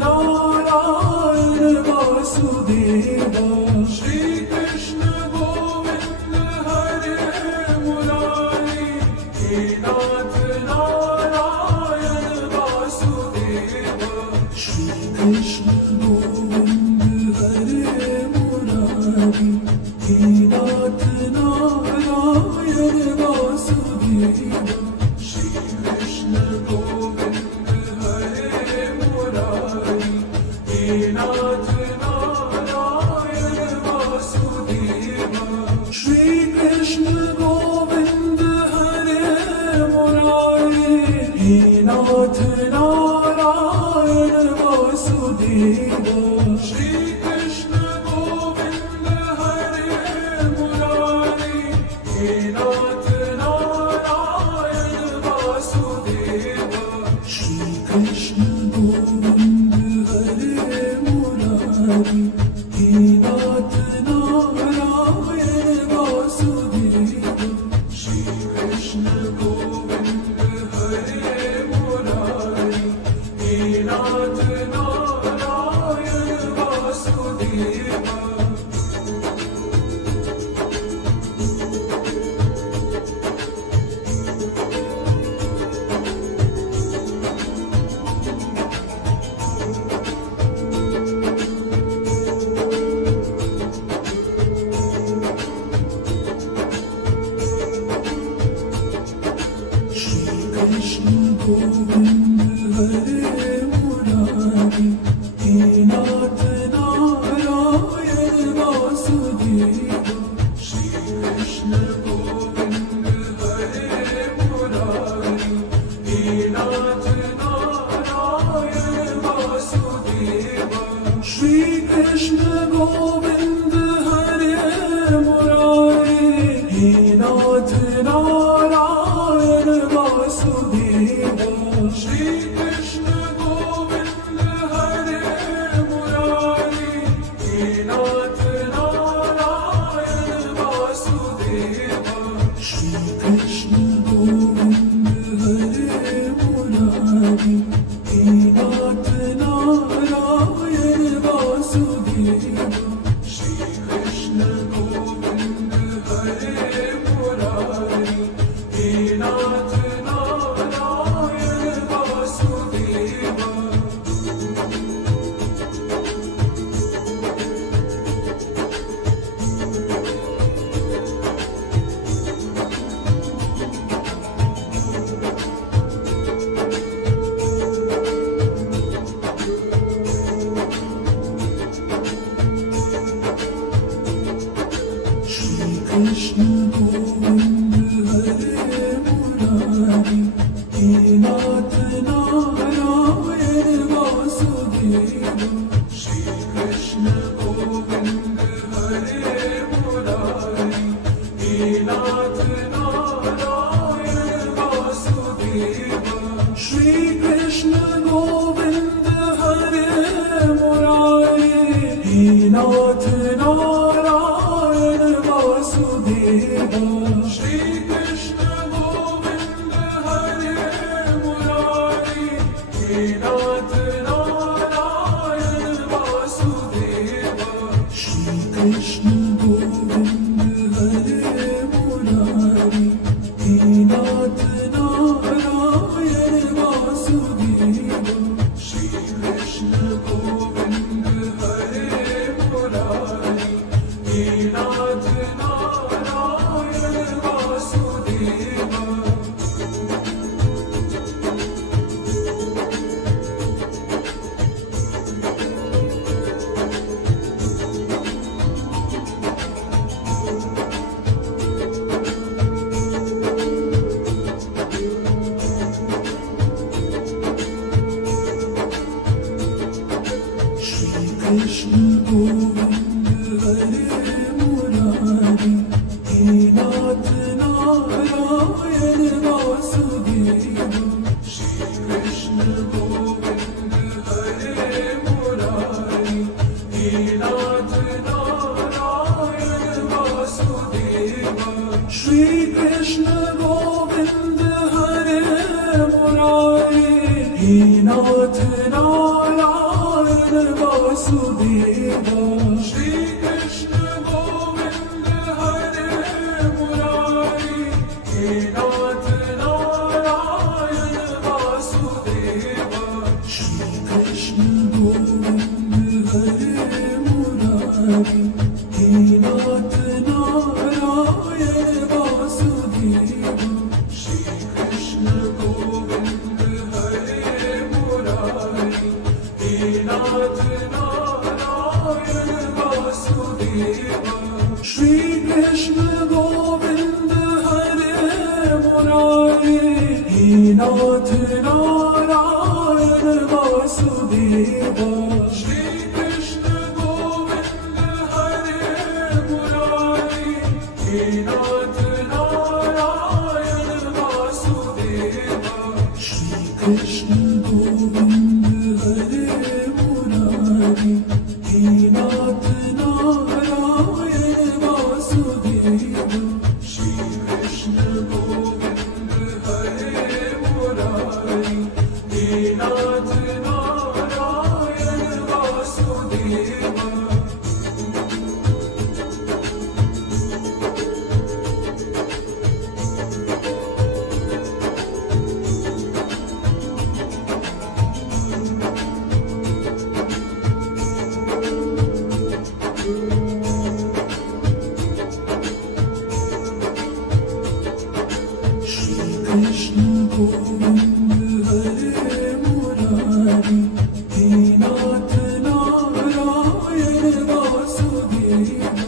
Narayan Vasudev. Shri Krishna Govind हरे Murari, हे नाथ Narayan Vasudev. Shri Krishna Govind हरे Murari, हे नाथ Narayan Vasudev. Shri Krishna Govind हरे Murari, हे नाथ Narayan Vasudev. Shri Krishna Govind हरे Murari, हे नाथ Narayan Vasudev. Shri Krishna Govind हरे Murari, हे नाथ Narayan Vasudev. Shri Krishna Govind हरे Murari, हे नाथ Narayan Vasudev. Shri Krishna Govind हरे Murari, हे नाथ Narayan Vasudev. Krishna Govind हरे Murari, हे नाथ Narayan Vasudev. Shri Krishna Govind हरे Murari, हे नाथ Narayan Vasudev. Shri Krishna Govind हरे Murari, हे नाथ Narayan Vasudev. Shri Krishna Govind हरे Murari, हे नाथ Narayan Vasudev. Shri Krishna Govind हरे Murari, हे नाथ Narayan Vasudev. Shri Krishna Govind हरे Murari, हे नाथ Narayan Vasudev. Shri Krishna Govind हरे Murari, हे नाथ Narayan Vasudev. Shri Krishna Govind हरे Murari, हे नाथ Narayan Vasudev. Shri Krishna Govind हरे Murari, हे नाथ Narayan Vasudev. Shri Krishna Govind हरे Murari, हे नाथ Narayan Vasudev. Shri Krishna Govind हरे Murari, हे नाथ Narayan Vasudev. Shri Krishna Govind हरे Murari, हे नाथ Narayan Vasudev. Shri Krishna Govind हरे Murari, हे नाथ Narayan Vasudev. Shri Krishna Govind हरे Murari, हे नाथ Narayan Vasudev. Shri Krishna Govind हरे Murari, हे नाथ Narayan Vasudeva Shri Krishna Govind हरे Murari हे नाथ Narayan Vasudeva Shri Krishna Govind हरे Murari हे नाथ Narayan Vasudeva Shri Krishna Govind हरे Murari हे नाथ Narayan Vasudeva Shri Krishna Govind हरे Murari हे नाथ Narayan Vasudeva Shri Krishna Govind हरे Murari हे नाथ Narayan Vasudeva Shri Krishna Govind हरे Murari हे नाथ Narayan Vasudeva Shri Krishna Govind हरे Murari हे नाथ Narayan Vasudeva Krishna Govind हरे Murari हे नाथ Narayan Vasudeva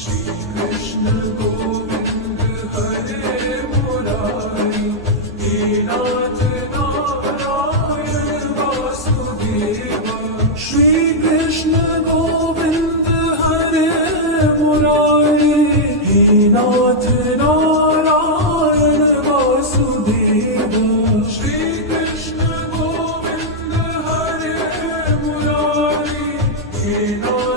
Shri Krishna Govind हरे Murari हे नाथ Narayan Vasudeva Shri Krishna Govind हरे Murari हे नाथ Narayan Vasudeva Shri Krishna Govind हरे Murari हे नाथ